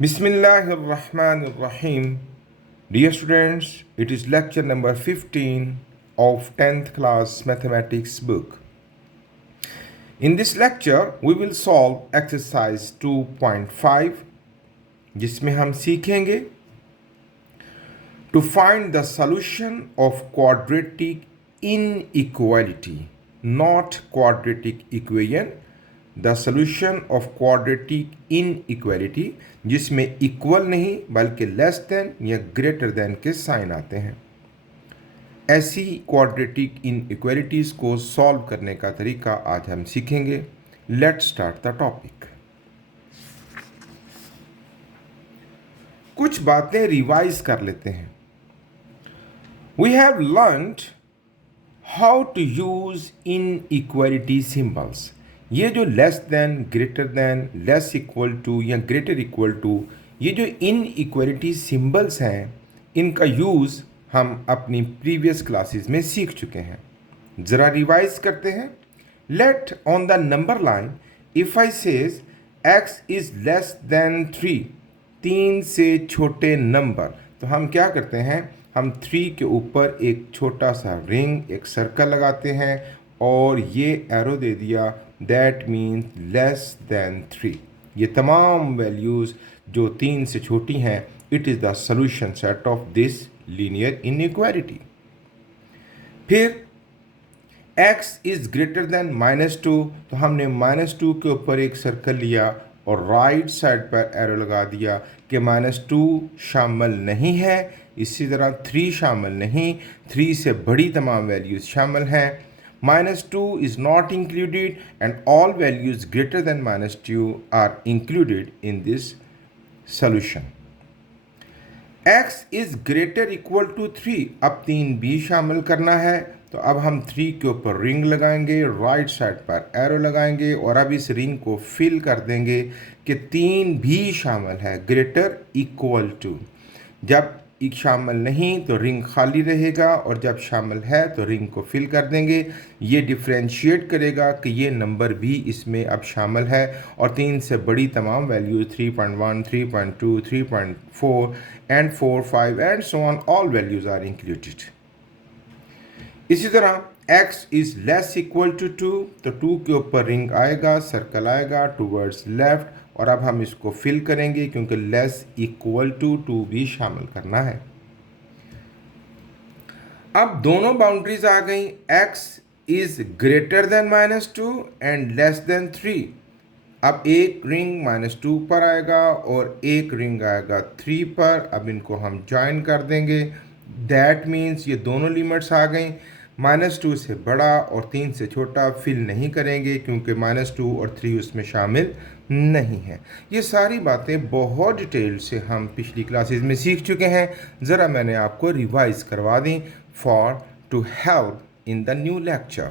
Bismillahirrahmanirrahim. Dear students, it is lecture number 15 of 10th class mathematics book. In this lecture, we will solve exercise 2.5 जिसमें हम सीखेंगे to find the solution of quadratic inequality, not quadratic equation. The solution of quadratic inequality जिसमें equal नहीं बल्कि less than या greater than के sign आते हैं। ऐसी क्वाड्रेटिक इनइक्वालिटीज़ को सॉल्व करने का तरीका आज हम सीखेंगे। Let's start the topic. कुछ बातें रिवाइज कर लेते हैं। We have learned how to use inequality symbols. ये जो less than, greater than, less equal to या ग्रेटर इक्वल टू, ये जो इनइक्वालिटी सिंबल्स हैं, इनका यूज़ हम अपनी प्रीवियस क्लासेस में सीख चुके हैं। ज़रा रिवाइज करते हैं। Let on the number line if I says x is less than 3, 3 से छोटे नंबर, तो हम क्या करते हैं, हम 3 के ऊपर एक छोटा सा रिंग, एक सर्कल लगाते हैं और ये एरो दे दिया, दैट मीन्स लेस दैन 3। ये तमाम वैल्यूज़ जो 3 से छोटी हैं, it is the solution set of this linear inequality. फिर x इज़ ग्रेटर देन -2, तो हमने -2 के ऊपर एक सर्कल लिया और राइट साइड पर एरो लगा दिया कि -2 शामिल नहीं है। इसी तरह 3 शामिल नहीं, 3 से बड़ी तमाम वैल्यूज़ शामिल हैं। -2 is not included and all values greater than -2 are included in this solution. x is greater equal to 3, अब 3 भी शामिल करना है, तो अब हम 3 के ऊपर रिंग लगाएंगे, राइट साइड पर एरो लगाएंगे और अब इस रिंग को फिल कर देंगे कि 3 भी शामिल है, ग्रेटर इक्वल टू। जब एक शामिल नहीं तो रिंग खाली रहेगा और जब शामिल है तो रिंग को फिल कर देंगे। ये डिफ्रेंशिएट करेगा कि ये नंबर भी इसमें अब शामिल है और 3 से बड़ी तमाम value 3.1, 3.2, 3.4 and 4, 5 and so on, all values are included. इसी तरह x is less equal to 2, तो 2 के ऊपर रिंग आएगा, सर्कल आएगा टूवर्ड्स लेफ्ट और अब हम इसको फिल करेंगे क्योंकि लेस इक्वल टू 2 भी शामिल करना है। अब दोनों बाउंड्रीज आ गई, x is greater then -2 and less than 3। अब एक रिंग -2 पर आएगा और एक रिंग आएगा 3 पर। अब इनको हम ज्वाइन कर देंगे, दैट मीन्स ये दोनों लिमिट्स आ गई। -2 से बड़ा और 3 से छोटा फिल नहीं करेंगे क्योंकि -2 और 3 उसमें शामिल नहीं है। ये सारी बातें बहुत डिटेल से हम पिछली क्लासेस में सीख चुके हैं। ज़रा मैंने आपको रिवाइज करवा दी for to help in the new lecture.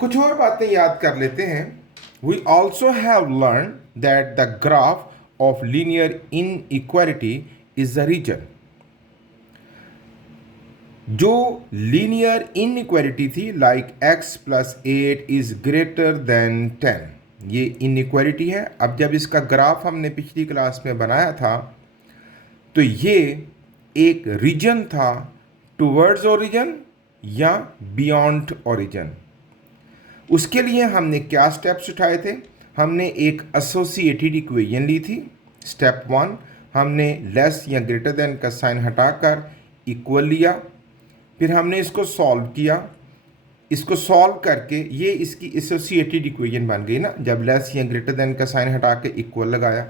कुछ और बातें याद कर लेते हैं। We also have learn that the graph of linear inequality is a region. जो लीनियर इनइक्वालिटी थी like x + 8 is greater than 10, ये इनइक्वालिटी है। अब जब इसका ग्राफ हमने पिछली क्लास में बनाया था तो ये एक रीजन था टुवर्ड्स ओरिजिन या बियॉन्ड ओरिजिन। उसके लिए हमने क्या स्टेप्स उठाए थे, हमने एक एसोसिएटेड इक्वेशन ली थी। स्टेप 1, हमने लेस या ग्रेटर देन का साइन हटाकर इक्वल लिया। फिर हमने इसको सॉल्व किया। इसको सॉल्व करके ये इसकी एसोसिएटेड इक्वेशन बन गई ना, जब लेस या ग्रेटर देन का साइन हटा के इक्वल लगाया।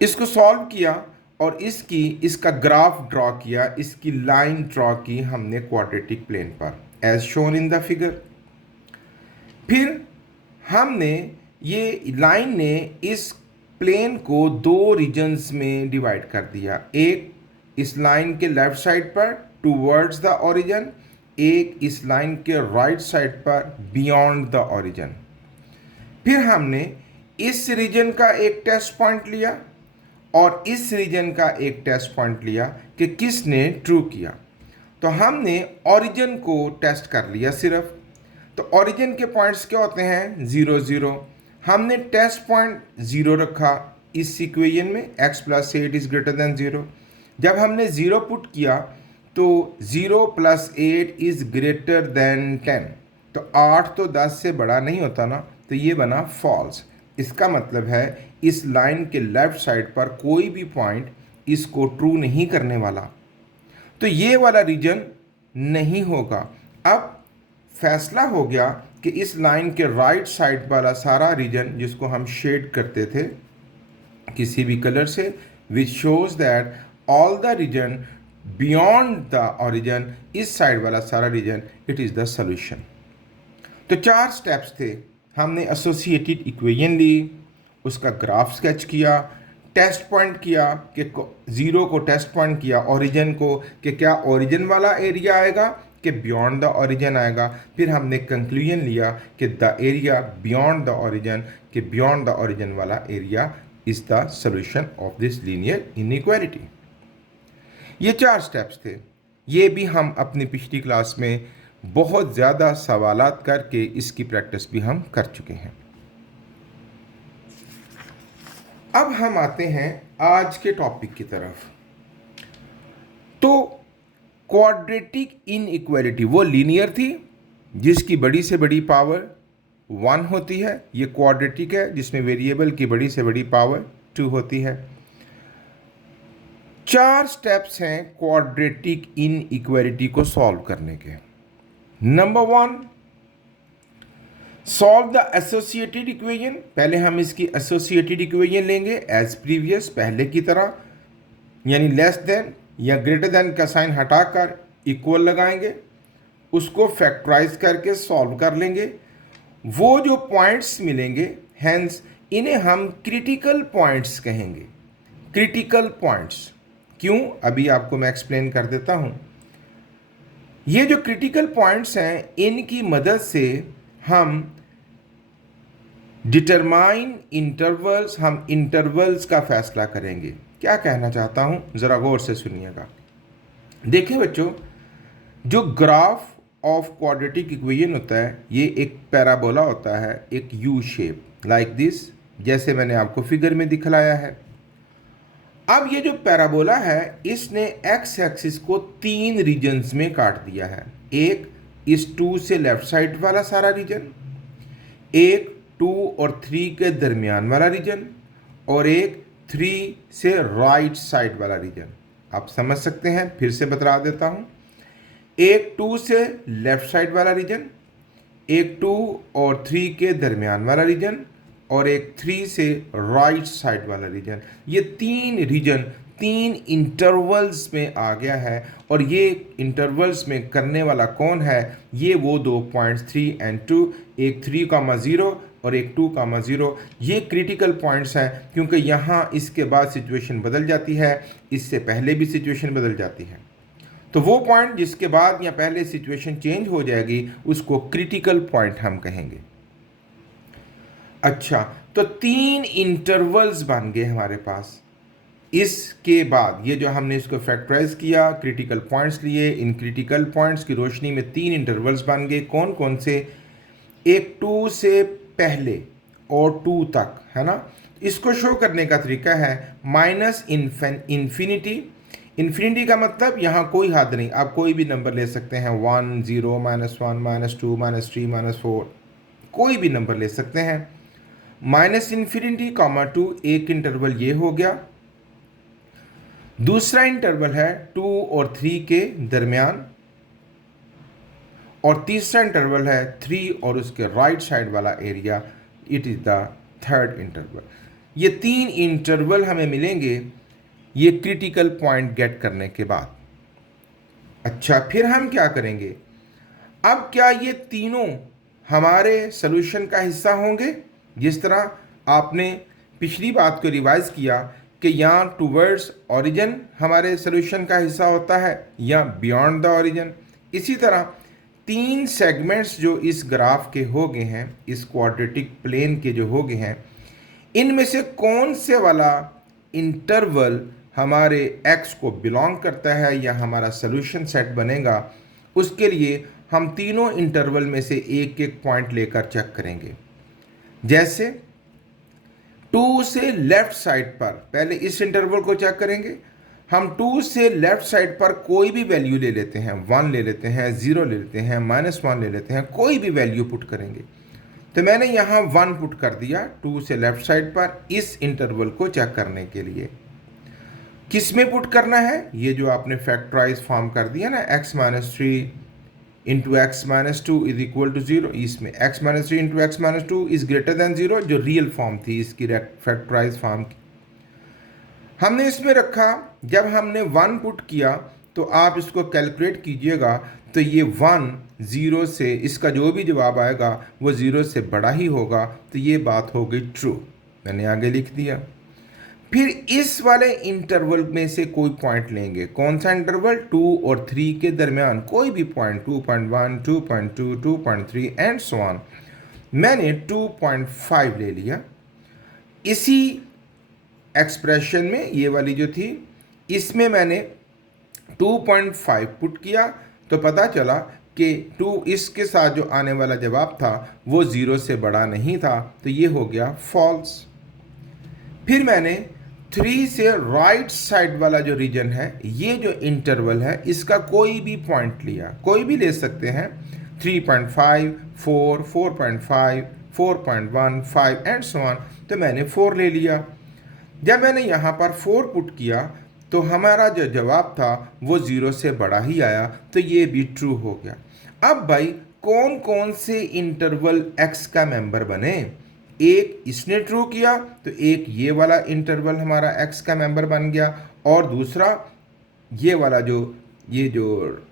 इसको सॉल्व किया और इसका ग्राफ ड्रॉ किया, इसकी लाइन ड्रॉ की हमने क्वाड्रेटिक प्लेन पर as shown in the figure. फिर हमने ये लाइन ने इस प्लेन को 2 रीजन्स में डिवाइड कर दिया, एक इस लाइन के लेफ्ट साइड पर टूवर्ड्स द ओरिजिन, एक इस लाइन के राइट साइड पर बियॉन्ड द ओरिजिन। फिर हमने इस रीजन का एक टेस्ट पॉइंट लिया और इस रीजन का एक टेस्ट पॉइंट लिया कि किसने ट्रू किया। तो हमने ओरिजिन को टेस्ट कर लिया सिर्फ। तो ओरिजिन के पॉइंट्स क्या होते हैं, 0, 0। हमने टेस्ट पॉइंट 0 रखा इस इक्वेशन में, x + 8 इज ग्रेटर देन 0। जब हमने 0 पुट किया तो 0 + 8 इज ग्रेटर देन 10, तो 8 तो 10 से बड़ा नहीं होता ना, तो ये बना फॉल्स। इसका मतलब है इस लाइन के लेफ्ट साइड पर कोई भी पॉइंट इसको ट्रू नहीं करने वाला, तो ये वाला रीजन नहीं होगा। अब फैसला हो गया कि इस लाइन के राइट साइड वाला सारा रीजन जिसको हम शेड करते थे किसी भी कलर से, which shows that all the region beyond the origin, इस साइड वाला सारा region, it is the solution. तो 4 स्टेप्स थे। हमने एसोसिएटेड इक्वेशन ली, उसका ग्राफ स्केच किया, टेस्ट पॉइंट किया कि 0 को टेस्ट पॉइंट किया, ओरिजिन को कि क्या ओरिजिन वाला एरिया आएगा कि बियॉन्ड द ओरिजिन आएगा। फिर हमने कंक्लूजन लिया कि the area beyond the origin, कि बियॉन्ड द ओरिजिन वाला area is the solution of this linear inequality. ये 4 स्टेप्स थे। ये भी हम अपनी पिछली क्लास में बहुत ज़्यादा सवालात करके इसकी प्रैक्टिस भी हम कर चुके हैं। अब हम आते हैं आज के टॉपिक की तरफ। तो क्वाड्रेटिक इनइक्वालिटी वो लीनियर थी जिसकी बड़ी से बड़ी पावर 1 होती है, ये क्वाड्रेटिक है जिसमें वेरिएबल की बड़ी से बड़ी पावर 2 होती है। 4 स्टेप्स हैं क्वाड्रेटिक इनइक्वालिटी को सॉल्व करने के। Number 1, solve the associated equation. पहले हम इसकी एसोसिएटेड इक्वेशन लेंगे एज प्रीवियस, पहले की तरह, यानी लेस देन या ग्रेटर देन का साइन हटाकर इक्वल लगाएंगे, उसको फैक्टराइज करके सॉल्व कर लेंगे। वो जो पॉइंट्स मिलेंगे, हेंस इन्हें हम क्रिटिकल पॉइंट्स कहेंगे। क्रिटिकल पॉइंट्स क्यों, अभी आपको मैं एक्सप्लेन कर देता हूँ। ये जो क्रिटिकल पॉइंट्स हैं, इनकी मदद से हम डिटरमाइन इंटरवल्स, हम इंटरवल्स का फैसला करेंगे। क्या कहना चाहता हूँ ज़रा गौर से सुनिएगा। देखिए बच्चों, जो ग्राफ ऑफ क्वाड्रेटिक इक्वेशन होता है, ये एक पैराबोला होता है, एक यू शेप लाइक दिस, जैसे मैंने आपको फिगर में दिखलाया है। अब ये जो पैराबोला है, इसने एक्स एक्सिस को 3 रीजन्स में काट दिया है। एक इस 2 से लेफ्ट साइड वाला सारा रीजन, एक 2 और 3 के दरमियान वाला रीजन, और एक 3 से राइट साइड वाला रीजन। आप समझ सकते हैं, फिर से बता देता हूँ। एक 2 से लेफ्ट साइड वाला रीजन, एक 2 और 3 के दरमियान वाला रीजन, और एक 3 से राइट साइड वाला रीजन। ये 3 रीजन 3 इंटरवल्स में आ गया है, और ये इंटरवल्स में करने वाला कौन है, ये वो 2 पॉइंट्स 3 और 2, एक 3,0 और एक 2,0। ये क्रिटिकल पॉइंट्स हैं क्योंकि यहाँ इसके बाद सिचुएशन बदल जाती है, इससे पहले भी सिचुएशन बदल जाती है। तो वो पॉइंट जिसके बाद या पहले सिचुएशन चेंज हो जाएगी, उसको क्रिटिकल पॉइंट हम कहेंगे। अच्छा, तो 3 इंटरवल्स बन गए हमारे पास। इसके बाद ये जो हमने इसको फैक्टराइज किया, क्रिटिकल पॉइंट्स लिए, इन क्रिटिकल पॉइंट्स की रोशनी में 3 इंटरवल्स बन गए। कौन कौन से? एक 2 से पहले और 2 तक, है ना। इसको शो करने का तरीका है माइनस इन्फिनिटी। इन्फिनिटी का मतलब यहाँ कोई हद नहीं, आप कोई भी नंबर ले सकते हैं, 1, 0, -1, -2, -3, -4, कोई भी नंबर ले सकते हैं। माइनस इन्फिनिटी, -2, एक इंटरवल ये हो गया। दूसरा इंटरवल है 2 और 3 के दरमियान, और तीसरा इंटरवल है 3 और उसके राइट साइड वाला area, it is the third interval. ये 3 इंटरवल हमें मिलेंगे ये क्रिटिकल पॉइंट गेट करने के बाद। अच्छा, फिर हम क्या करेंगे? अब क्या ये तीनों हमारे सॉल्यूशन का हिस्सा होंगे? जिस तरह आपने पिछली बात को रिवाइज किया कि यहाँ टूवर्ड्स ओरिजिन हमारे सॉल्यूशन का हिस्सा होता है या बियॉन्ड द ओरिजिन, इसी तरह 3 सेगमेंट्स जो इस ग्राफ के हो गए हैं, इस क्वाड्रेटिक प्लेन के जो हो गए हैं, इनमें से कौन से वाला इंटरवल हमारे x को बिलोंग करता है या हमारा सॉल्यूशन सेट बनेगा, उसके लिए हम तीनों इंटरवल में से एक एक पॉइंट लेकर चेक करेंगे। जैसे 2 से लेफ्ट साइड पर पहले इस इंटरवल को चेक करेंगे। हम 2 से लेफ्ट साइड पर कोई भी वैल्यू ले लेते हैं, 1 ले लेते हैं, 0 ले लेते हैं, -1 ले लेते हैं, कोई भी वैल्यू पुट करेंगे। तो मैंने यहाँ 1 पुट कर दिया 2 से लेफ्ट साइड पर इस इंटरवल को चेक करने के लिए। किस में पुट करना है? ये जो आपने फैक्टराइज फॉर्म कर दिया ना, x-3 into x-2 is equal to 0, इसमें x-3 into x-2 is greater than 0, जो रियल फॉर्म थी इसकी फैक्टराइज फॉर्म की, हमने इसमें रखा। जब हमने 1 पुट किया तो आप इसको कैलकुलेट कीजिएगा, तो ये 1 0 से, इसका जो भी जवाब आएगा वो 0 से बड़ा ही होगा, तो ये बात हो गई ट्रू। मैंने आगे लिख दिया। फिर इस वाले इंटरवल में से कोई पॉइंट लेंगे। कौन सा इंटरवल? 2 और 3 के दरमियान कोई भी पॉइंट, 2.1, 2.2, 2.3 एंड सो ऑन। मैंने 2.5 ले लिया। इसी एक्सप्रेशन में ये वाली जो थी, इसमें मैंने 2.5 पुट किया, तो पता चला कि 2 इसके साथ जो आने वाला जवाब था वो 0 से बड़ा नहीं था, तो ये हो गया फॉल्स। फिर मैंने 3 से राइट साइड वाला जो रीजन है, ये जो इंटरवल है, इसका कोई भी पॉइंट लिया, कोई भी ले सकते हैं, 3.5, 4, 4.5, 4.1, 5 एंड सो ऑन, तो मैंने 4 ले लिया। जब मैंने यहाँ पर 4 पुट किया तो हमारा जो जवाब था वो 0 से बड़ा ही आया, तो ये भी ट्रू हो गया। अब भाई कौन कौन से इंटरवल x का मेंबर बने? एक इसने ट्रू किया तो एक ये वाला इंटरवल हमारा x का मेंबर बन गया, और दूसरा ये वाला जो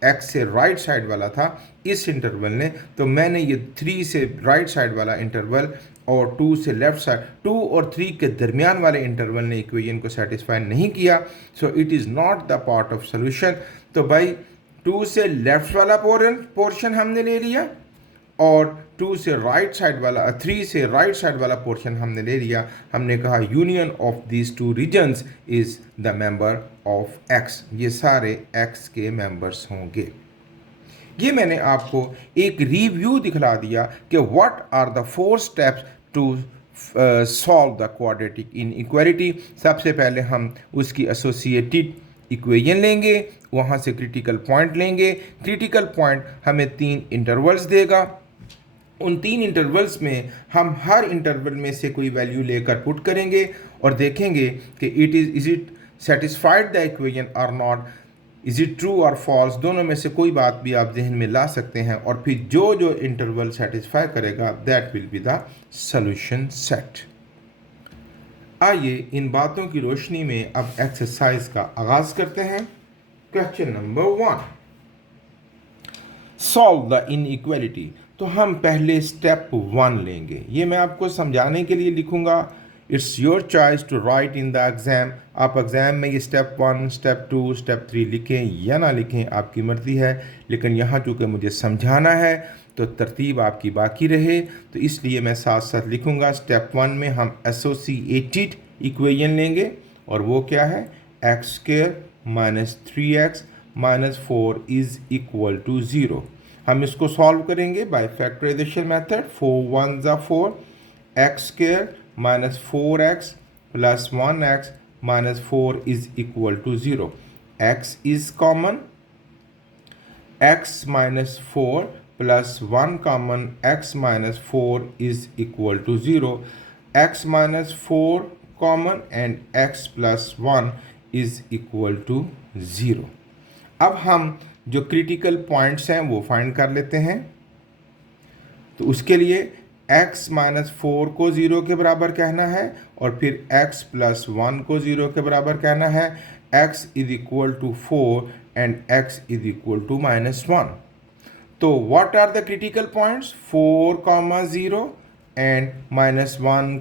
x से राइट साइड वाला था इस इंटरवल ने। तो मैंने ये 3 से राइट साइड वाला इंटरवल और 2 से लेफ्ट साइड, 2 और 3 के दरमियान वाले इंटरवल ने इक्वेशन को सेटिस्फाई नहीं किया, so it is not the part of solution. तो भाई 2 से लेफ्ट वाला पोर्शन हमने ले लिया, और 2 से राइट साइड वाला, 3 से राइट साइड वाला पोर्शन हमने ले लिया। हमने कहा union of these 2 regions is the member of x, ये सारे x के मेंबर्स होंगे। ये मैंने आपको एक रिव्यू दिखला दिया कि what are the 4 steps to solve the quadratic inequality. सबसे पहले हम उसकी एसोसिएटेड इक्वेशन लेंगे, वहाँ से क्रिटिकल पॉइंट लेंगे। क्रिटिकल पॉइंट हमें 3 इंटरवल्स देगा। उन 3 इंटरवल्स में हम हर इंटरवल में से कोई वैल्यू लेकर पुट करेंगे और देखेंगे कि is it satisfied the equation और नॉट, इज इट ट्रू और फॉल्स, दोनों में से कोई बात भी आप जहन में ला सकते हैं, और फिर जो जो इंटरवल सेटिस्फाई करेगा that will be the solution set. आइए इन बातों की रोशनी में अब एक्सरसाइज का आगाज करते हैं। Question number 1, solve the inequality. तो हम पहले स्टेप 1 लेंगे, ये मैं आपको समझाने के लिए लिखूंगा। It's your choice to write in the exam. आप एग्ज़ाम में ये स्टेप 1, स्टेप 2, स्टेप 3 लिखें या ना लिखें, आपकी मर्ज़ी है, लेकिन यहाँ चूँकि मुझे समझाना है तो तरतीब आपकी बाकी रहे, तो इसलिए मैं साथ साथ लिखूंगा। स्टेप 1 में हम एसोसिएटेड इक्वेशन लेंगे, और वो क्या है? x² minus 3x minus 4 is equal to 0। हम इसको सॉल्व करेंगे बाय फैक्टराइजेशन मेथड। 4 1 ज़ा 4, x² minus 4x plus 1x minus 4 is equal to 0। x is common, x minus 4 plus 1 common, x minus 4 is equal to 0। x minus 4 common and x plus 1 is equal to 0। अब हम जो critical points हैं वो find कर लेते हैं। तो उसके लिए x माइनस 4 को 0 के बराबर कहना है, और फिर x प्लस 1 को 0 के बराबर कहना है। x is equal to 4 and x is equal to minus 1। तो what are the critical points? 4, 0 and minus 1,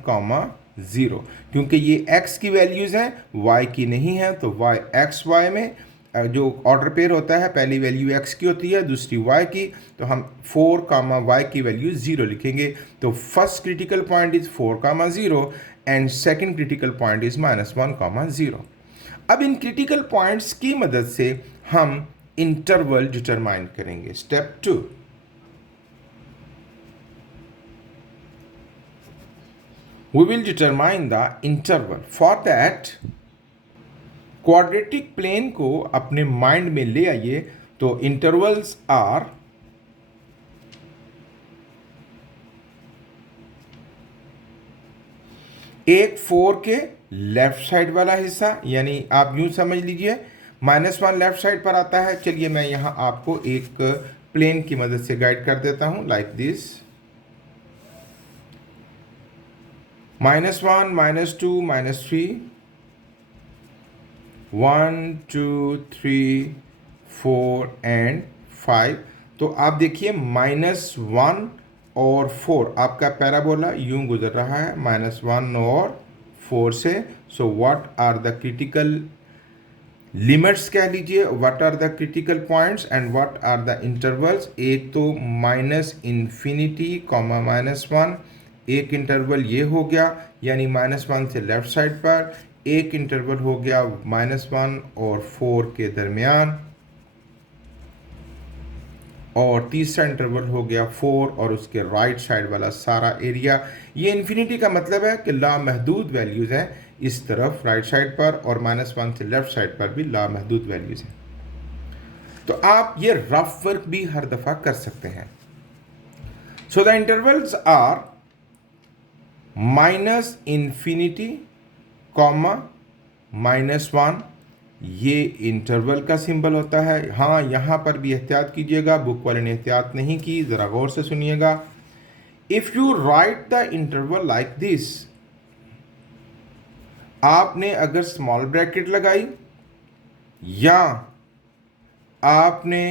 0। क्योंकि ये x की वैल्यूज़ हैं, y की नहीं है, तो y x y में जो ऑर्डर पेयर होता है, पहली वैल्यू x की होती है, दूसरी y की, तो हम 4, y की वैल्यू 0 लिखेंगे। तो first critical point is 4, 0 and second critical point is minus 1, 0। अब इन क्रिटिकल पॉइंट्स की मदद से हम इंटरवल डिटरमाइन करेंगे। Step 2, We will determine the interval. For that, quadratic plane को अपने माइंड में ले आइए। तो इंटरवल्स आर एक 4 के लेफ्ट साइड वाला हिस्सा, यानी आप यूं समझ लीजिए -1 लेफ्ट साइड पर आता है। चलिए मैं यहां आपको एक प्लेन की मदद से गाइड कर देता हूं, लाइक दिस, -1, -2, -3, 1, 2, 3, 4 एंड 5। तो आप देखिए -1 और 4 आपका पैराबोला यूं गुजर रहा है -1 और 4 से। So what are the critical limits कह लीजिए, what are the critical points and what are the intervals. एक तो -∞, -1, एक इंटरवल ये हो गया, यानी -1 से लेफ्ट साइड पर, एक इंटरवल हो गया -1 और 4 के दरमियान, और तीसरा इंटरवल हो गया 4 और उसके राइट साइड वाला सारा एरिया। ये इन्फिनिटी का मतलब है कि लामहदूद वैल्यूज़ हैं इस तरफ राइट साइड पर, और -1 से लेफ्ट साइड पर भी लामहदूद वैल्यूज़ हैं। तो आप ये रफ वर्क भी हर दफ़ा कर सकते हैं। सो द इंटरवल्स आर -∞, -1, ये इंटरवल का सिंबल होता है। हाँ, यहाँ पर भी एहतियात कीजिएगा, बुक वाले ने एहतियात नहीं की, ज़रा गौर से सुनिएगा। If you right the interval like this, आपने अगर स्मॉल ब्रैकेट लगाई या आपने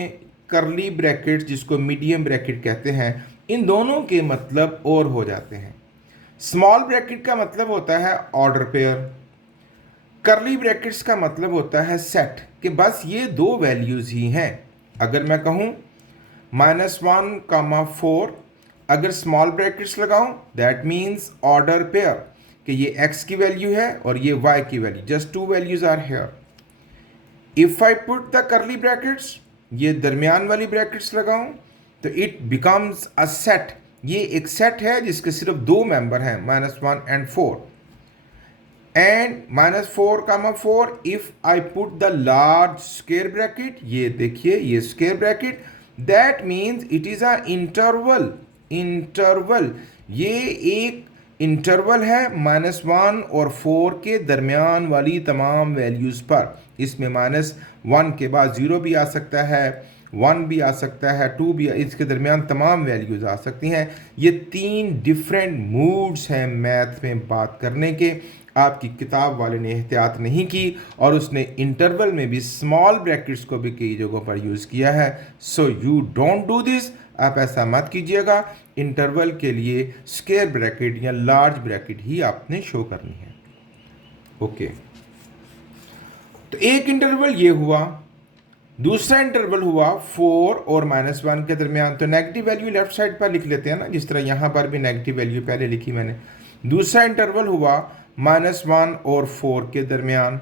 करली ब्रैकेट जिसको मीडियम ब्रैकेट कहते हैं, इन दोनों के मतलब और हो जाते हैं। स्मॉल ब्रैकेट का मतलब होता है ऑर्डर पेयर, करली ब्रैकेट्स का मतलब होता है सेट, कि बस ये दो वैल्यूज़ ही हैं। अगर मैं कहूँ -1, 4, अगर स्मॉल ब्रैकेट्स लगाऊं दैट मीन्स ऑर्डर पेयर, कि ये x की वैल्यू है और ये y की value, just two values are here. If I put the curly brackets, ये दरमियान वाली ब्रैकेट्स लगाऊं, तो इट बिकम्स अ सेट। ये एक सेट है जिसके सिर्फ दो मेंबर हैं, -1 and 4। And -4, 4, if I put the large square bracket, ये देखिए ये square bracket, that means it is a interval. Interval, ये एक इंटरवल है -1 और 4 के दरमियान वाली तमाम वैल्यूज़ पर। इसमें -1 के बाद 0 भी आ सकता है, 1 भी आ सकता है, 2 भी, इसके दरमियान तमाम वैल्यूज़ आ सकती हैं। ये 3 डिफरेंट मूड्स हैं मैथ में बात करने के। आपकी किताब वाले ने एहतियात नहीं की और उसने इंटरवल में भी स्मॉल ब्रैकेट्स को भी कई जगहों पर यूज़ किया है। So you don't do this, आप ऐसा मत कीजिएगा। इंटरवल के लिए स्क्वायर ब्रैकेट या लार्ज ब्रैकेट ही आपने शो करनी है। ओके, तो एक इंटरवल ये हुआ, दूसरा इंटरवल हुआ 4 और -1 के दरमियान। तो नेगेटिव वैल्यू लेफ्ट साइड पर लिख लेते हैं ना, जिस तरह यहाँ पर भी नेगेटिव वैल्यू पहले लिखी मैंने। दूसरा इंटरवल हुआ -1 और 4 के दरमियान,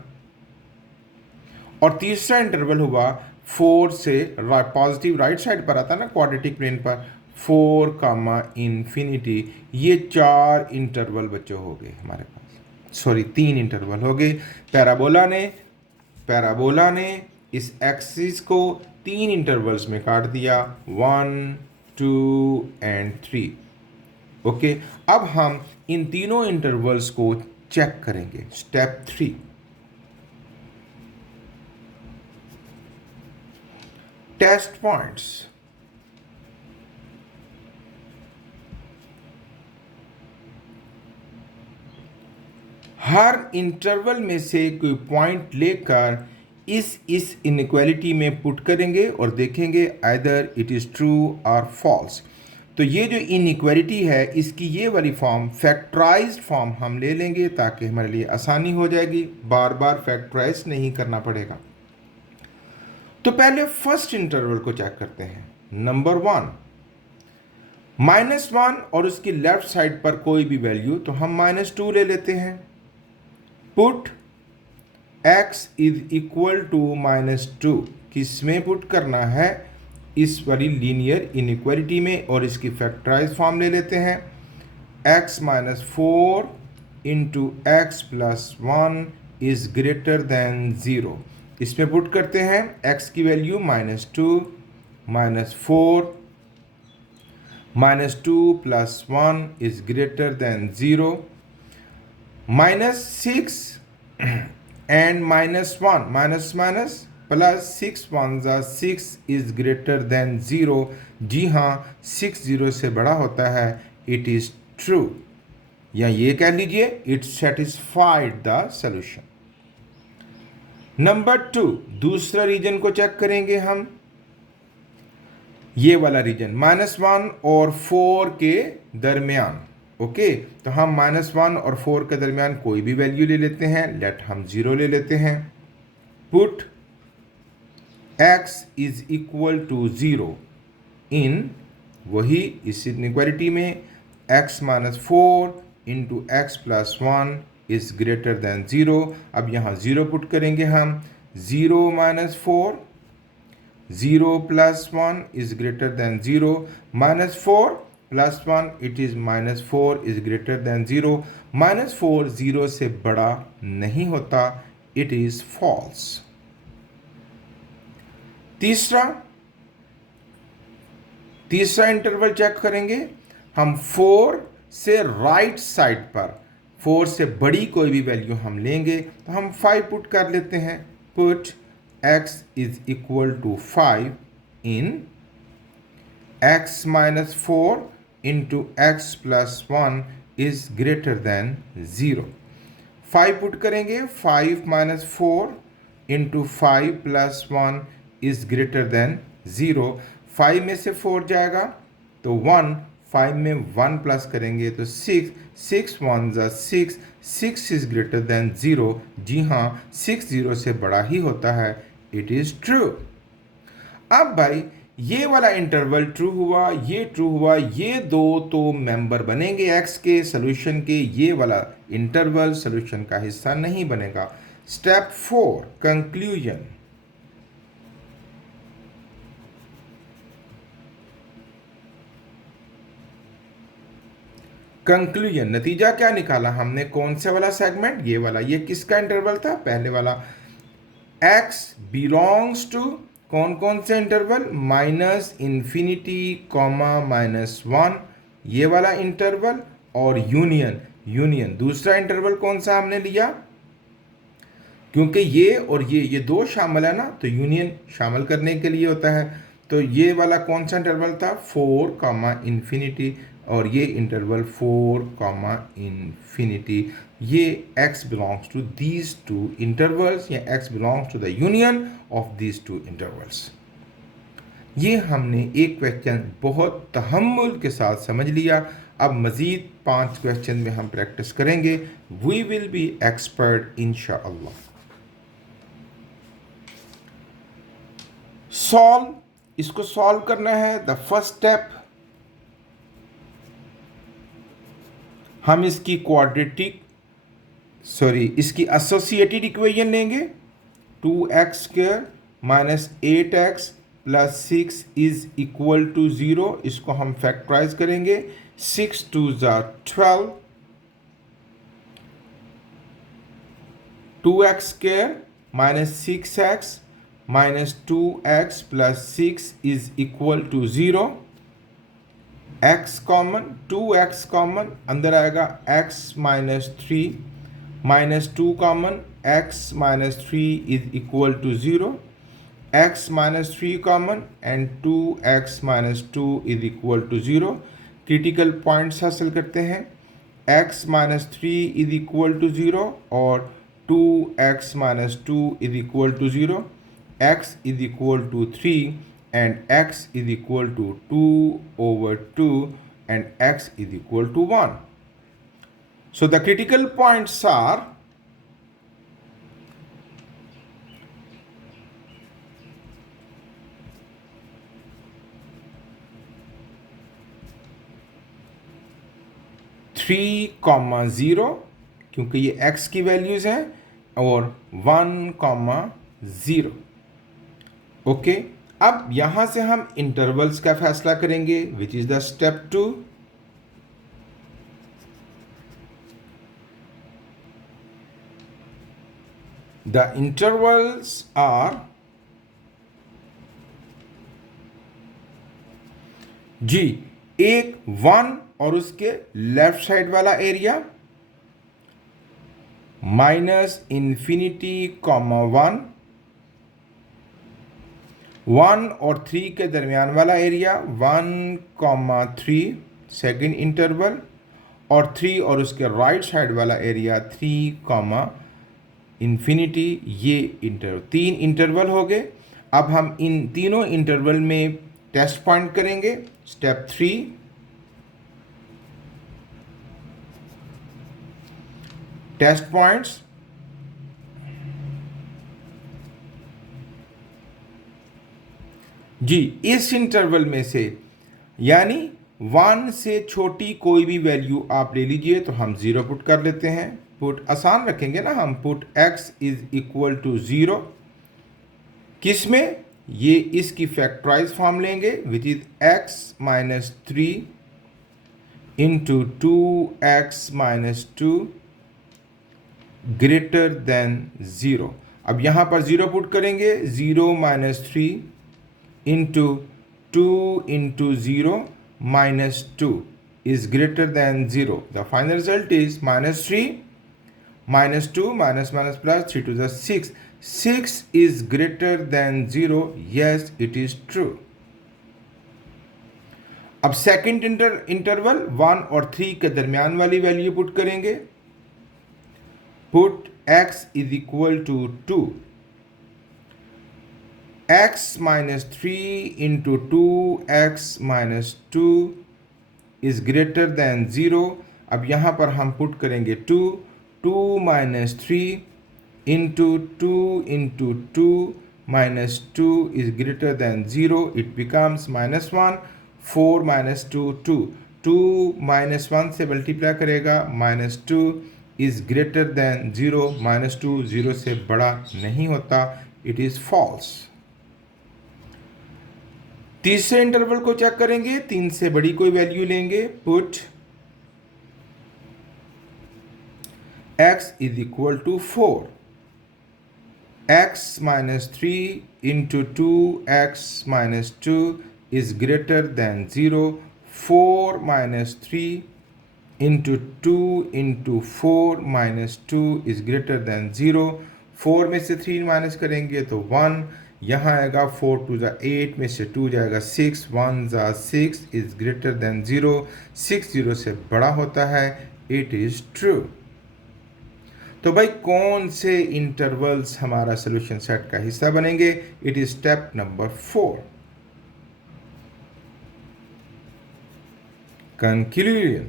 और तीसरा इंटरवल हुआ 4 से पॉजिटिव राइट साइड पर आता है ना क्वाड्रेटिक प्लेन पर, 4, ये 4 इंटरवल बच्चे हो गए हमारे पास, सॉरी 3 इंटरवल हो गए। पैराबोला ने इस एक्सिस को 3 इंटरवल्स में काट दिया, 1, 2 एंड 3। ओके, अब हम इन तीनों इंटरवल्स को चेक करेंगे। Step 3, test points. हर इंटरवल में से कोई पॉइंट लेकर इस इनइक्वालिटी में पुट करेंगे और देखेंगे आइदर इट इज़ ट्रू और फॉल्स। तो ये जो इनइक्वालिटी है इसकी ये वाली फॉर्म, फैक्टराइज्ड फॉर्म हम ले लेंगे ताकि हमारे लिए आसानी हो जाएगी, बार बार फैक्टराइज नहीं करना पड़ेगा। तो पहले फर्स्ट इंटरवल को चेक करते हैं। नंबर 1, -1 और उसकी लेफ्ट साइड पर कोई भी वैल्यू, तो हम -2 ले लेते हैं। Put x is equal to -2, किस में पुट करना है, इस वाली लीनियर इनइक्वालिटी में, और इसकी फैक्टराइज फॉर्म ले लेते हैं। x -4 into x plus one is greater than zero. इसमें पुट करते हैं x की value -2 -4 -2 plus one is greater than zero, -6 and -1 minus minus plus 6 one ज़ा 6 इज ग्रेटर देन ज़ीरो। जी हाँ, 6 0 से बड़ा होता है। इट इज़ ट्रू, या ये कह लीजिए it satisfied the solution. Number 2, दूसरा रीजन को चेक करेंगे हम। ये वाला रीजन -1 और 4 के दरमियान। ओके, तो हम -1 और 4 के दरमियान कोई भी वैल्यू ले लेते हैं। लेट हम 0 ले लेते हैं। Put x is equal to 0 in, वही इस इनइक्वालिटी में, x -4 into x plus one is greater than 0। अब यहाँ 0 पुट करेंगे हम। 0 -4, 0 plus 1 is greater than 0, -4 plus 1 it is -4 is greater than 0। -4 0 से बड़ा नहीं होता, इट इज फॉल्स। तीसरा इंटरवल चेक करेंगे हम। 4 से राइट साइड पर 4 से बड़ी कोई भी वैल्यू हम लेंगे, तो हम 5 पुट कर लेते हैं। Put x is equal to 5 in x -4 into x plus 1 is greater than 0। 5 put करेंगे। 5 -4 into 5 plus 1 is greater than 0। 5 में से 4 जाएगा तो 1, 5 में 1 प्लस करेंगे तो 6, 6 1 ज़ा 6, 6 इज ग्रेटर देन 0। जी हाँ, 6 0 से बड़ा ही होता है। It is true. अब भाई ये वाला इंटरवल ट्रू हुआ, ये ट्रू हुआ, ये दो तो मेंबर बनेंगे x के सोल्यूशन के। ये वाला इंटरवल सोल्यूशन का हिस्सा नहीं बनेगा। Step 4, conclusion. कंक्लूजन, नतीजा क्या निकाला हमने? कौन से वाला सेगमेंट? ये वाला। ये किसका इंटरवल था? पहले वाला। x बिलोंग्स टू कौन कौन से इंटरवल? -∞, -1, ये वाला इंटरवल, और यूनियन। दूसरा इंटरवल कौन सा हमने लिया? क्योंकि ये और ये दो शामिल है ना, तो यूनियन शामिल करने के लिए होता है। तो ये वाला कौन सा इंटरवल था? 4, और ये इंटरवल 4, ये x belongs to these two intervals, या x belongs to the union of these two intervals. ये हमने एक क्वेश्चन बहुत तहम्मुल के साथ समझ लिया। अब मज़ीद 5 क्वेश्चन में हम प्रैक्टिस करेंगे। वी विल बी एक्सपर्ट इंशाअल्लाह। सॉल्व, इसको सॉल्व करना है। द फर्स्ट स्टेप, हम इसकी इसकी एसोसिएटेड इक्वेशन लेंगे। 2x² - 8x + 6 is equal to 0। इसको हम फैक्टराइज करेंगे। 6 2 ज़ा 12, 2x² - 6x - 2x + 6 is equal to 0। x common, 2x common, अंदर आएगा x -3 -2 common, x -3 is equal to 0। x -3 common and 2x -2 is equal to 0। Critical points हासिल करते हैं। x -3 is equal to 0 और 2x -2 is equal to 0। x is equal to 3 and x is equal to 2/2 and x is equal to 1. So the critical points are three comma 0, क्योंकि ये x की values हैं, और 1,0। Okay, अब यहां से हम इंटरवल्स का फैसला करेंगे, which is the step 2। The intervals are जी, एक 1 और उसके लेफ्ट साइड वाला एरिया, माइनस इन्फिनिटी कॉमा 1, 1 और 3 के दरमियान वाला एरिया 1,3 सेकेंड इंटरवल, और 3 और उसके राइट साइड वाला एरिया 3, इन्फिनिटी। ये तीन इंटरवल हो गए। अब हम इन तीनों इंटरवल में टेस्ट पॉइंट करेंगे। Step 3, test points. जी, इस इंटरवल में से यानी 1 से छोटी कोई भी वैल्यू आप ले लीजिए, तो हम 0 पुट कर लेते हैं। पुट आसान रखेंगे ना हम, put x is equal to 0 किस में, ये इसकी फैक्टराइज फॉर्म लेंगे, which is x minus 3 into 2x minus 2 greater than 0। अब यहाँ पर 0 पुट करेंगे, 0 minus 3 into 2 into 0 minus 2 is greater than 0. The final result is minus 3 minus 2 minus minus plus 3 to the 6. 6 is greater than 0. Yes, it is true. अब second interval 1 और 3 के दरमियान वाली value put करेंगे। Put x is equal to 2. x minus 3 into 2x minus 2 is greater than 0. अब यहाँ पर हम पुट करेंगे 2 minus 3 into 2 minus 2 is greater than 0. It becomes minus 1. 4 minus 2 2 minus 1 से मल्टीप्लाई करेगा, minus 2 is greater than 0. minus 2 0 से बड़ा नहीं होता, it is false. तीसरे इंटरवल को चेक करेंगे, 3 से बड़ी कोई वैल्यू लेंगे। Put x is equal to 4, x minus 3 into 2x minus 2 is greater than 0। 4 minus 3 into 2 into 4 minus 2 is greater than 0। 4 में से 3 माइनस करेंगे तो 1, यहाँ आएगा 4 टू ज़ा 8 में से 2 जाएगा 6, 1 ज़ा 6 इज ग्रेटर देन 0। 6 0 से बड़ा होता है, इट इज ट्रू। तो भाई कौन से इंटरवल्स हमारा सोल्यूशन सेट का हिस्सा बनेंगे? It is step number 4, conclusion.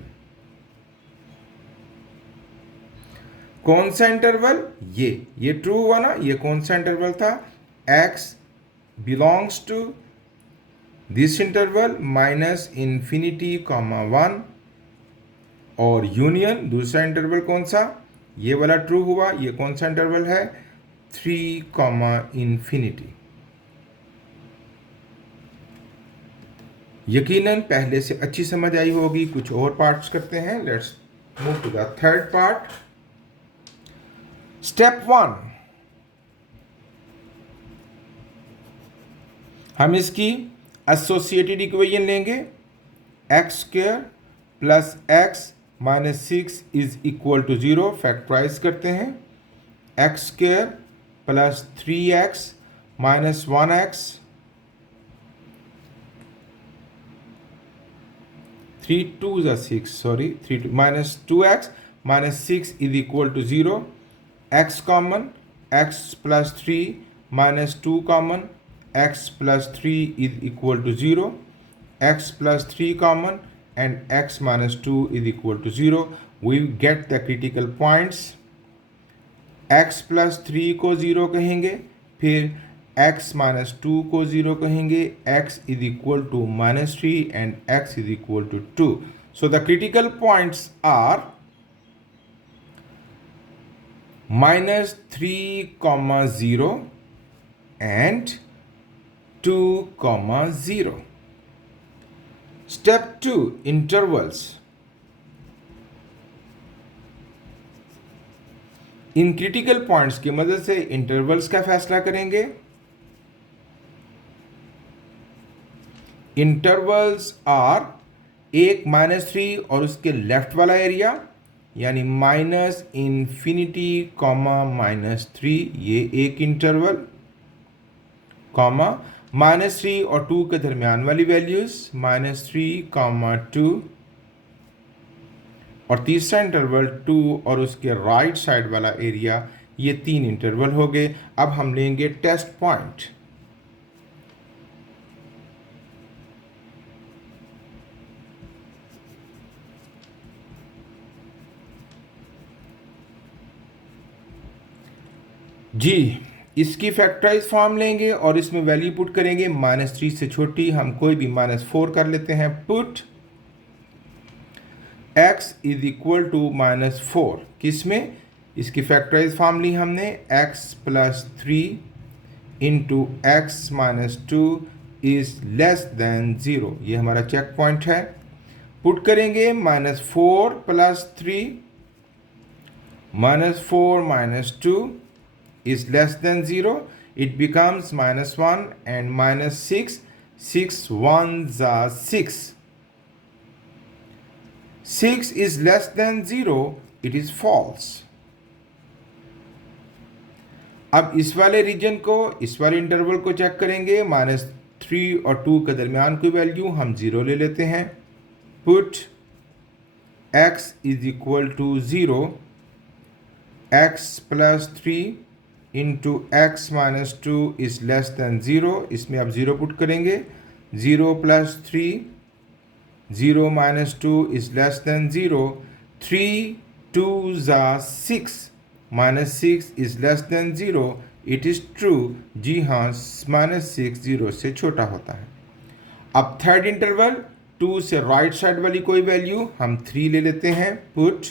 कौन सा इंटरवल? ये ट्रू हुआ ना। ये कौन सा इंटरवल था? x belongs to this interval minus infinity comma 1, और यूनियन दूसरा इंटरवल कौन सा? ये वाला ट्रू हुआ। ये कौन सा इंटरवल है? 3 कॉमा इन्फिनिटी। यकीनन पहले से अच्छी समझ आई होगी। कुछ और पार्ट्स करते हैं। Let's move to the third part. Step 1, हम इसकी एसोसिएटेड इक्वेशन लेंगे। X square plus x minus 6 is equal to 0। Factorise करते हैं। X square plus 3x minus 1x, 3 2 is 6, sorry, 3 2 minus 2x minus 6 is equal to 0. x common, x plus 3 minus 2 common, x plus 3 is equal to 0. x plus 3 common and x minus 2 is equal to 0. We get the critical points. x plus 3 को 0 कहेंगे, फिर x minus 2 को 0 कहेंगे, x is equal to minus 3 and x is equal to 2. So the critical points are minus 3 comma 0 and 2 comma 0. Step 2, intervals. In critical points की मदद से intervals का फैसला करेंगे। इंटरवल्स आर एक -3 और उसके लेफ्ट वाला एरिया, यानी -इन्फिनिटी -3, ये एक इंटरवल, कॉमा -3 और 2 के दरमियान वाली वैल्यूज -3, 2, और तीसरा इंटरवल 2 और उसके राइट साइड वाला एरिया। ये 3 इंटरवल हो गए। अब हम लेंगे टेस्ट पॉइंट। जी, इसकी फैक्टराइज फॉर्म लेंगे और इसमें वैल्यू पुट करेंगे। -3 से छोटी हम कोई भी -4 कर लेते हैं। Put x is equal to -4 किस में? इसकी फैक्टराइज फॉर्म ली हमने, x + 3 into x -2 is less than 0। ये हमारा चेक पॉइंट है। पुट करेंगे -4 + 3, -4 - 2 is less than 0, it becomes -1 and -6, 6 1s are 6. 6 is less than 0, it is false. अब इस वाले रीजन को, इस वाले इंटरवल को चेक करेंगे। -3 और 2 के दरमियान कोई वैल्यू हम 0 ले लेते हैं। Put x is equal to 0, x + 3 into x -2 is less than 0। इसमें अब 0 पुट करेंगे। 0 + 3, 0 - 2 is less than 0। 3 2s are 6, -6 is less than 0। It is true. जी हाँ, -6 0 से छोटा होता है। अब थर्ड इंटरवल 2 से राइट साइड वाली कोई वैल्यू हम 3 ले लेते हैं। Put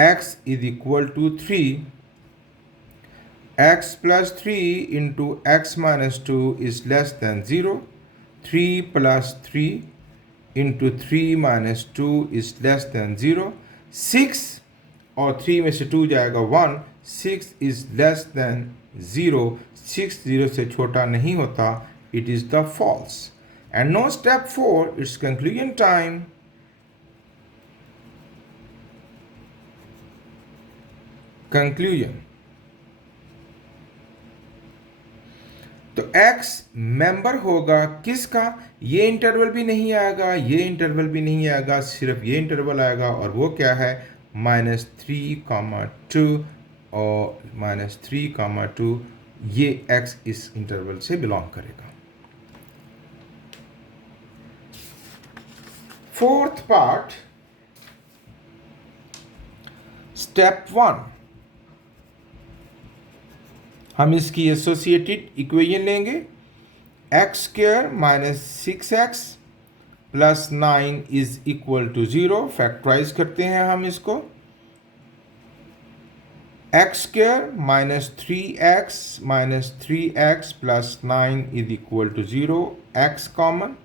x is equal to 3, x + 3 into x -2 is less than 0। 3 + 3 into 3 - 2 is less than 0। 6 और 3 में से 2 जाएगा 1, 6 इज लेस देन 0। 6 0 से छोटा नहीं होता। It is the false. And no step 4, it's conclusion time. Conclusion. तो x मेंबर होगा किसका? ये इंटरवल भी नहीं आएगा, ये इंटरवल भी नहीं आएगा, सिर्फ ये इंटरवल आएगा। और वो क्या है? -3, 2 और -3, 2। ये x इस इंटरवल से बिलोंग करेगा। फोर्थ पार्ट, स्टेप 1, हम इसकी एसोसिएटेड इक्वेशन लेंगे। x² - 6x + 9 is equal to 0। Factorise करते हैं हम इसको। x² - 3x - 3x + 9 is equal to 0। x common,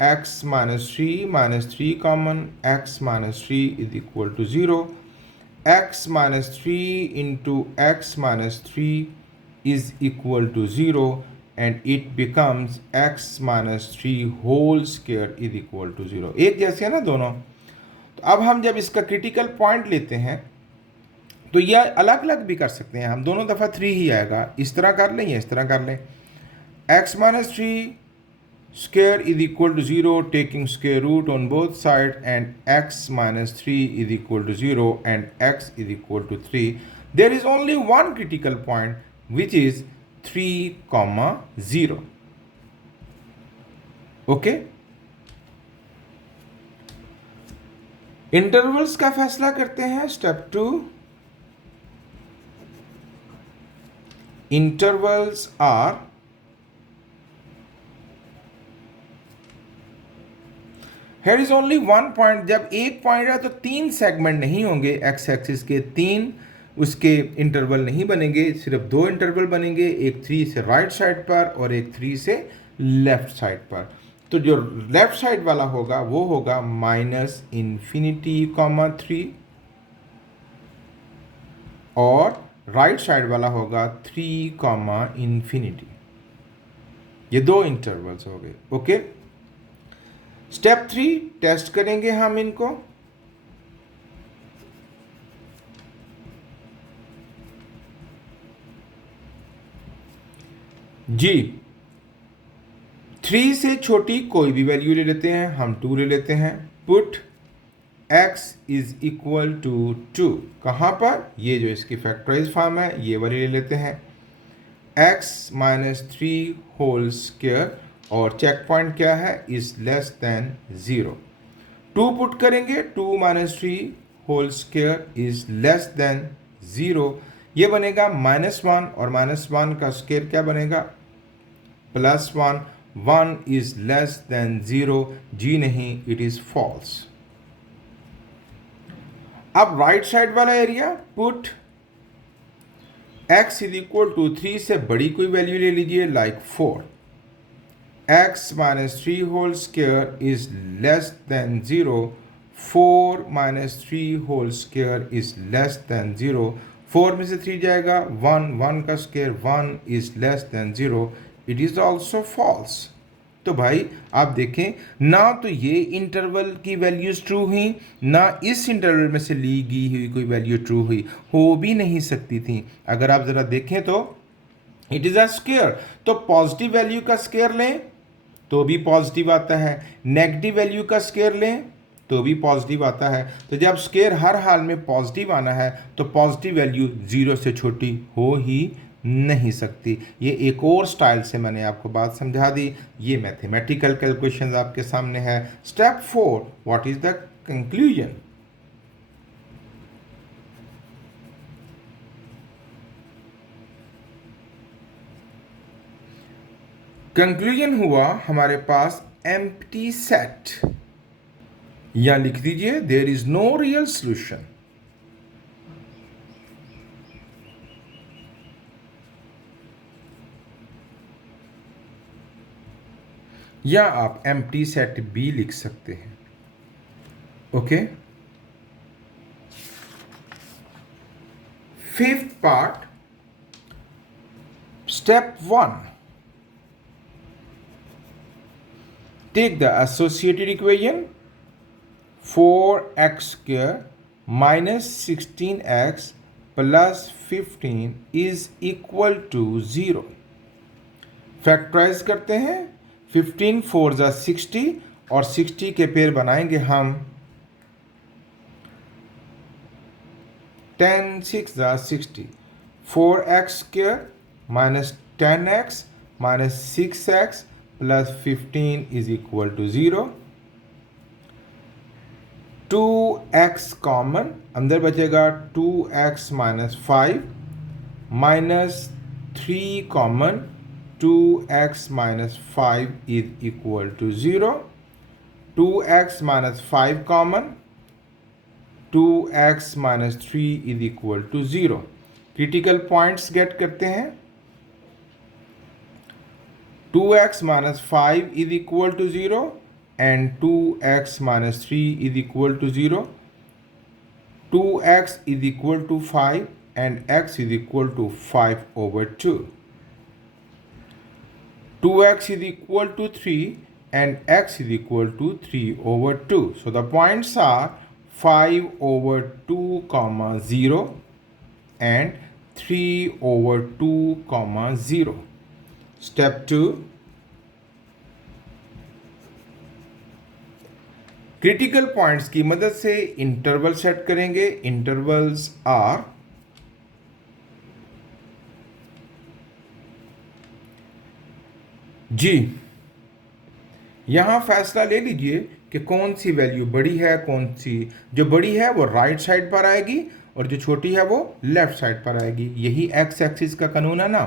x - 3 - 3 common, x - 3 is equal to 0। x - 3 into x - 3 is equal to 0 and it becomes x - 3 whole square is equal to 0। एक जैसे है ना दोनों। तो अब हम जब इसका क्रिटिकल पॉइंट लेते हैं तो यह अलग अलग भी कर सकते हैं हम। दोनों दफ़ा 3 ही आएगा। इस तरह कर लें या इस तरह कर लें। x - 3 square is equal to 0 taking square root on both sides, and x - 3 is equal to 0 and x is equal to 3. There is only one critical point, which is 3, 0। Okay. Intervals का फैसला करते हैं। Step 2, intervals are here is only one point. जब एक point है तो 3 segment नहीं होंगे। एक्स एक्सिस के 3 उसके इंटरवल नहीं बनेंगे, सिर्फ 2 इंटरवल बनेंगे, एक 3 से राइट साइड पर और एक 3 से लेफ्ट साइड पर। तो जो लेफ्ट साइड वाला होगा वो होगा -∞, 3 और राइट साइड वाला होगा 3 कॉमा इन्फिनिटी। ये दो इंटरवल्स हो गए। ओके, स्टेप 3 टेस्ट करेंगे हम इनको। जी, 3 से छोटी कोई भी वैल्यू ले लेते हैं, हम 2 ले लेते हैं। Put x is equal to 2, कहाँ पर, ये जो इसकी फैक्टराइज फॉर्म है ये वाली ले लेते हैं, x माइनस 3 होल स्क्वायर, और चेक पॉइंट क्या है, इज लेस देन 0। 2 पुट करेंगे, 2 minus 3 whole square is less than 0, ये बनेगा -1, और -1 का स्क्वायर क्या बनेगा, +1। 1 इज लेस देन 0, जी नहीं, इट इज फॉल्स। अब राइट साइड वाला area, put x is equal to 3 से बड़ी कोई वैल्यू ले लीजिए, like 4। x minus 3 whole square is less than 0, 4 minus 3 whole square is less than 0, 4 में से 3 जाएगा, 1, 1 का square 1 is less than 0, it is also false. तो भाई आप देखें, ना तो ये इंटरवल की वैल्यूज ट्रू हुई, ना इस इंटरवल में से ली गई हुई कोई वैल्यू ट्रू हुई, हो भी नहीं सकती थी। अगर आप ज़रा देखें तो इट इज़ अ स्क्वायर, तो पॉजिटिव वैल्यू का स्क्वायर लें तो भी पॉजिटिव आता है, नेगेटिव वैल्यू का स्क्वायर लें तो भी पॉजिटिव आता है। तो जब स्क्वायर हर हाल में पॉजिटिव आना है तो पॉजिटिव वैल्यू 0 से छोटी हो ही नहीं सकती। ये एक और स्टाइल से मैंने आपको बात समझा दी। ये मैथमेटिकल कैलकुलेशंस आपके सामने है। Step 4, what is the conclusion. Conclusion हुआ हमारे पास एम्प्टी सेट, या लिख दीजिए there is no real solution. या आप एम्प्टी सेट भी लिख सकते हैं। Okay, fifth part, step 1, take the associated equation 4x square minus 16x plus 15 is equal to 0। Factorise करते हैं, 15 4 ज़ा 60, और 60 के पेयर बनाएंगे हम 10 6 ज़ा 60, 4x square minus 10x minus 6x plus 15 is equal to 0। 2x common, अंदर बचेगा 2x minus 5 minus 3 common, 2x minus 5 is equal to 0। 2x minus 5 common, 2x minus 3 is equal to 0। Critical points get करते हैं। 2x minus 5 is equal to 0 and 2x minus 3 is equal to 0. 2x is equal to 5 and x is equal to 5 over 2. 2x is equal to 3 and x is equal to 3 over 2. So the points are 5 over 2 comma 0 and 3 over 2 comma 0. Step 2, critical points की मदद से interval set करेंगे। Intervals R G, यहां फैसला ले लीजिए कि कौन सी वैल्यू बड़ी है, कौन सी जो बड़ी है वो राइट साइड पर आएगी और जो छोटी है वो लेफ्ट साइड पर आएगी। यही एक्स एक्सिस का कानून है ना।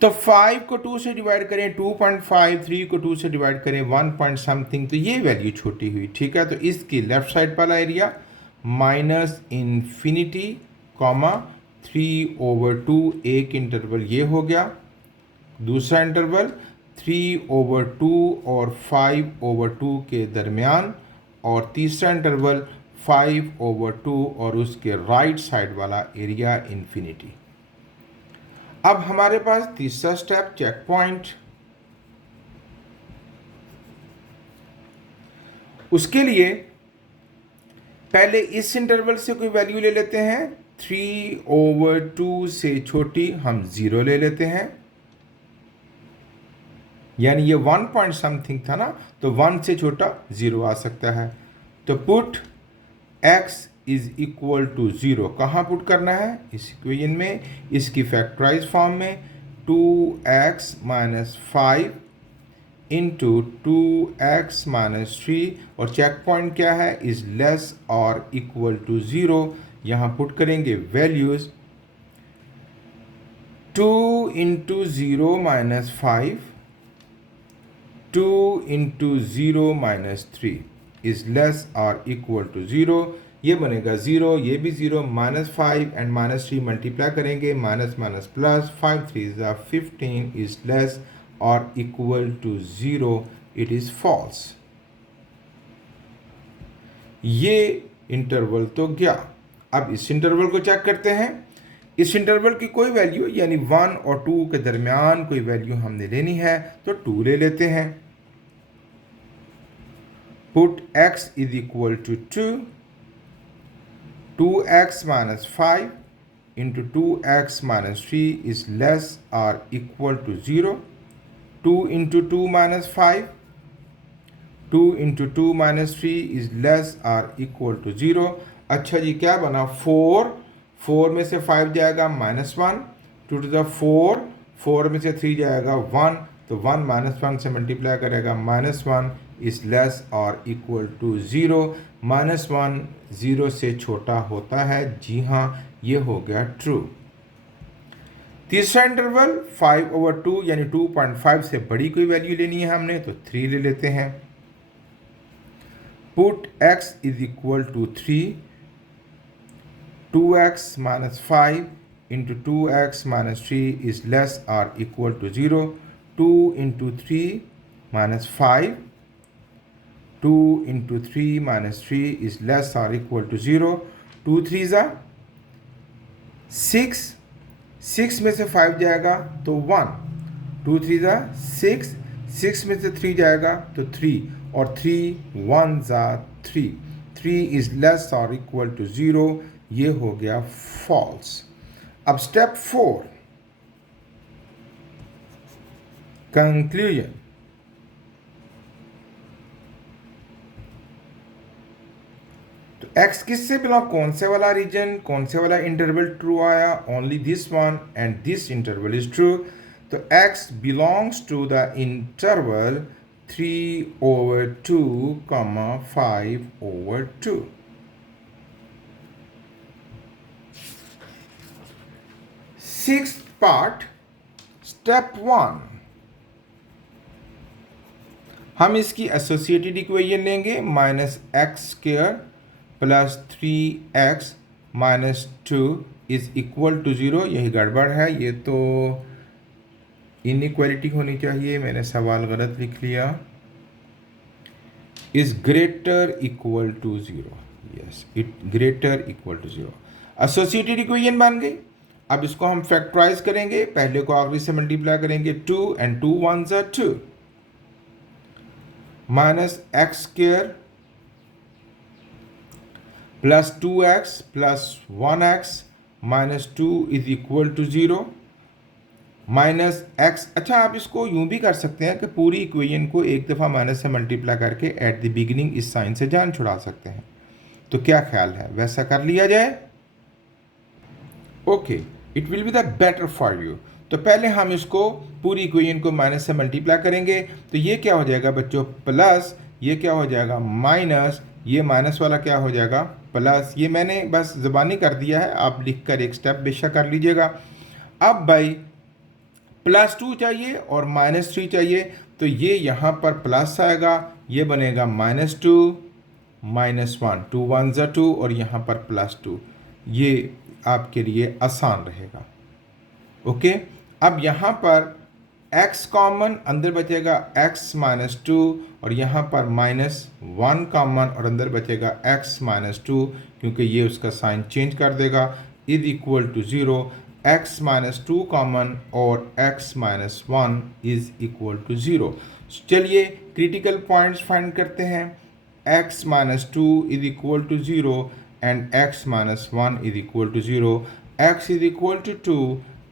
तो 5 को 2 से डिवाइड करें 2.5, 3 को 2 से डिवाइड करें 1 पॉइंट समथिंग, तो ये वैल्यू छोटी हुई। ठीक है, तो इसकी लेफ्ट साइड वाला area minus infinity comma 3 over 2, एक इंटरवल ये हो गया। दूसरा इंटरवल 3 over 2 और 5 over 2 के दरमियान, और तीसरा इंटरवल 5/2 और उसके राइट साइड वाला एरिया इन्फिनिटी। अब हमारे पास तीसरा स्टेप चेक पॉइंट। उसके लिए पहले इस इंटरवल से कोई वैल्यू ले लेते हैं, 3/2 से छोटी हम 0 ले लेते हैं, यानी ये 1 पॉइंट समथिंग था ना, तो 1 से छोटा 0 आ सकता है। तो put x is equal to 0 कहाँ पुट करना है, इस इक्वेशन में, इसकी फैक्टराइज फॉर्म में, 2x minus 5 into 2x minus 3, और चेक पॉइंट क्या है, इज लेस और इक्वल टू 0। यहाँ पुट करेंगे values, 2 into 0 minus 5, 2 into 0 minus 3 is less और इक्वल टू 0। ये बनेगा 0, ये भी 0, -5 एंड -3 मल्टीप्लाई करेंगे, minus minus plus, 5 3 15 is less और equal to 0, it is false. ये इंटरवल तो गया। अब इस इंटरवल को चेक करते हैं। इस इंटरवल की कोई वैल्यू यानी 1 और 2 के दरमियान कोई वैल्यू हमने लेनी है, तो 2 ले लेते हैं। Put x is equal to 2, 2x minus 5 into 2x minus 3 is less और equal to 0, 2 into 2 minus 5, 2 into 2 minus 3 is less और इक्वल टू 0। अच्छा जी, क्या बना, 4 में से 5 जाएगा -1, 2 टू द 4 में से 3 जाएगा 1, तो 1 -1 से मल्टीप्लाई करेगा, -1 इज लेस और इक्वल टू 0। -1 0 से छोटा होता है, जी हाँ, ये हो गया ट्रू। तीसरा इंटरवल 5/2 यानी 2.5 से बड़ी कोई वैल्यू लेनी है हमने, तो 3 ले लेते हैं। Put x is equal to 3, 2x minus 5 into 2x minus 3 is less और equal to 0, 2 into 3 minus 5, 2 into 3 minus 3 is less और इक्वल टू 0, 2 3 ज़ा 6, 6 में से 5 जाएगा तो 1, 2 3 ज़ा 6, 6 में से 3 जाएगा तो 3, और 3 1 ज़ा 3, 3 इज लेस और इक्वल टू 0, ये हो गया फॉल्स। अब स्टेप 4, कंक्लूजन। तो x किससे बिलोंग, कौन से वाला रीजन, कौन से वाला इंटरवल ट्रू आया, only this one and this interval is true. तो x belongs to the interval 3/2, 5/2। Sixth part, step 1, हम इसकी एसोसिएटेड इक्वेशन लेंगे, -x² plus 3x minus 2 is equal to 0। यही गड़बड़ है, ये तो इनइक्वालिटी होनी चाहिए, मैंने सवाल गलत लिख लिया, is greater equal to 0। Yes, it greater equal to 0। Associated equation बन गई। अब इसको हम फैक्टराइज करेंगे, पहले को आखिरी से मल्टीप्लाई करेंगे, 2 and 2 1s are 2, minus x² plus 2x plus 1x minus 2 is equal to 0, minus x। अच्छा, आप इसको यूं भी कर सकते हैं कि पूरी इक्वेशन को एक दफ़ा माइनस से मल्टीप्लाई करके एट द बिगिनिंग इस साइन से जान छुड़ा सकते हैं। तो क्या ख्याल है, वैसा कर लिया जाए? Okay, it will be the better for you. तो पहले हम इसको पूरी इक्वेशन को माइनस से मल्टीप्लाई करेंगे, तो ये क्या हो जाएगा बच्चों, प्लस, ये क्या हो जाएगा माइनस, ये माइनस वाला क्या हो जाएगा प्लस। ये मैंने बस ज़बानी कर दिया है, आप लिख कर एक स्टेप बेशक कर लीजिएगा। अब भाई +2 चाहिए और -3 चाहिए, तो ये यहाँ पर प्लस आएगा, ये बनेगा -2 -1, 2 1s are 2 और यहाँ पर +2। ये आपके लिए आसान रहेगा। ओके, अब यहाँ पर x कॉमन, अंदर बचेगा x माइनस टू, और यहाँ पर -1 कॉमन और अंदर बचेगा x माइनस टू, क्योंकि ये उसका साइन चेंज कर देगा, is equal to 0, x minus two common और x minus one is equal to 0। चलिए क्रिटिकल पॉइंट्स फाइंड करते हैं। x minus two is equal to 0 and x minus one is equal to 0, x is equal to 2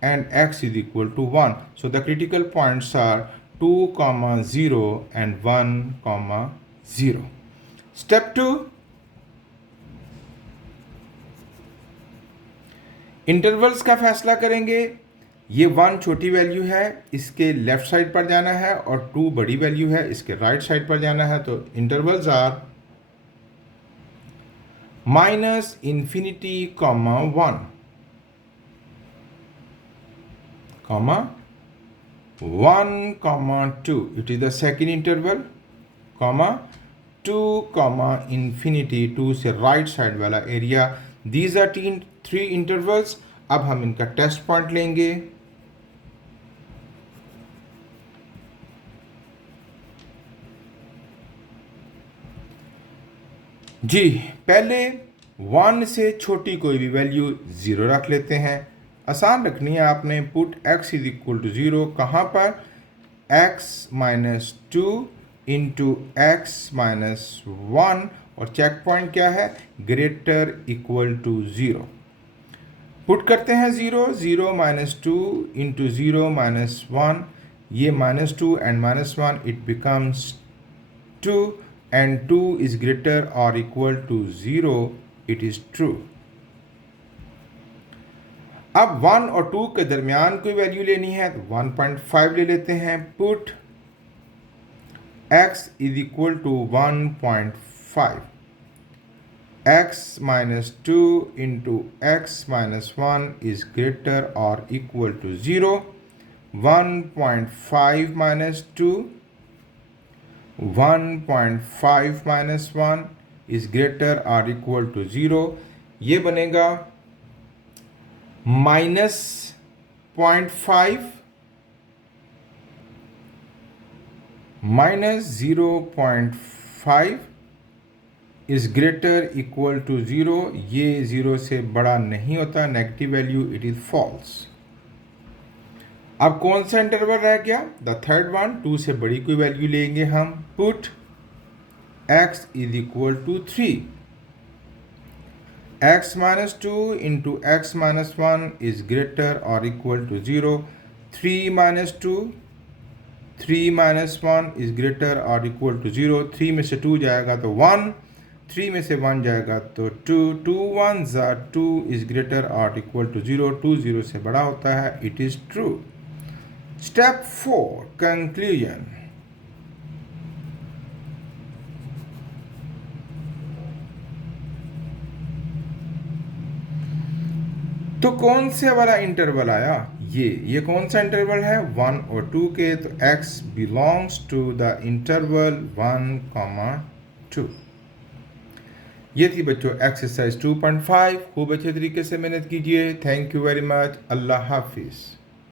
and x is equal to 1. So the critical points are 2, 0 and 1, 0. Step 2. Intervals का फैसला करेंगे। ये 1 छोटी value है, इसके left side पर जाना है, और 2 बड़ी वैल्यू है, इसके राइट साइड पर जाना है। तो intervals are -∞, 1, comma 1, 2, it is the second interval, comma 2, infinity, 2 से राइट साइड वाला एरिया। these are 3 intervals। अब हम इनका टेस्ट पॉइंट लेंगे। जी पहले 1 से छोटी कोई भी वैल्यू 0 रख लेते हैं। आसान रखनी है आपने। Put x is equal to 0 कहाँ पर, x minus two into x minus one, और चेक पॉइंट क्या है, ग्रेटर इक्वल टू 0। पुट करते हैं 0, 0 minus two into 0 minus one, ये -2 and -1 it becomes 2 and 2 is greater और equal to 0, it is true. अब 1 और 2 के दरमियान कोई वैल्यू लेनी है तो 1.5 ले लेते हैं। Put x is equal to 1.5, x minus two into x minus one is greater और equal to 0, 1.5 minus two, 1.5 minus one is greater और इक्वल टू 0, ये बनेगा -0.5 minus 0.5 is greater equal to 0, ये 0 से बड़ा नहीं होता, negative value, it is false. अब कौन सा इंटरवल रह गया, द थर्ड वन, 2 से बड़ी कोई वैल्यू लेंगे हम। Put x is equal to 3, x minus 2 into x minus 1 is greater or equal to 0, 3 minus 2, 3 minus 1 is greater or equal to 0, 3 में से 2 जाएगा तो 1, 3 में से 1 जाएगा तो 2, 2 1s are 2 is greater or equal to 0, 2 0 से बड़ा होता है, it is true। Step 4, conclusion। तो कौन से वाला इंटरवल आया, ये कौन सा इंटरवल है, 1 और 2 के, तो x belongs to the interval 1, 2। ये थी बच्चों एक्सरसाइज 2.5। खूब अच्छे तरीके से मेहनत कीजिए। Thank you very much. अल्लाह हाफिज़।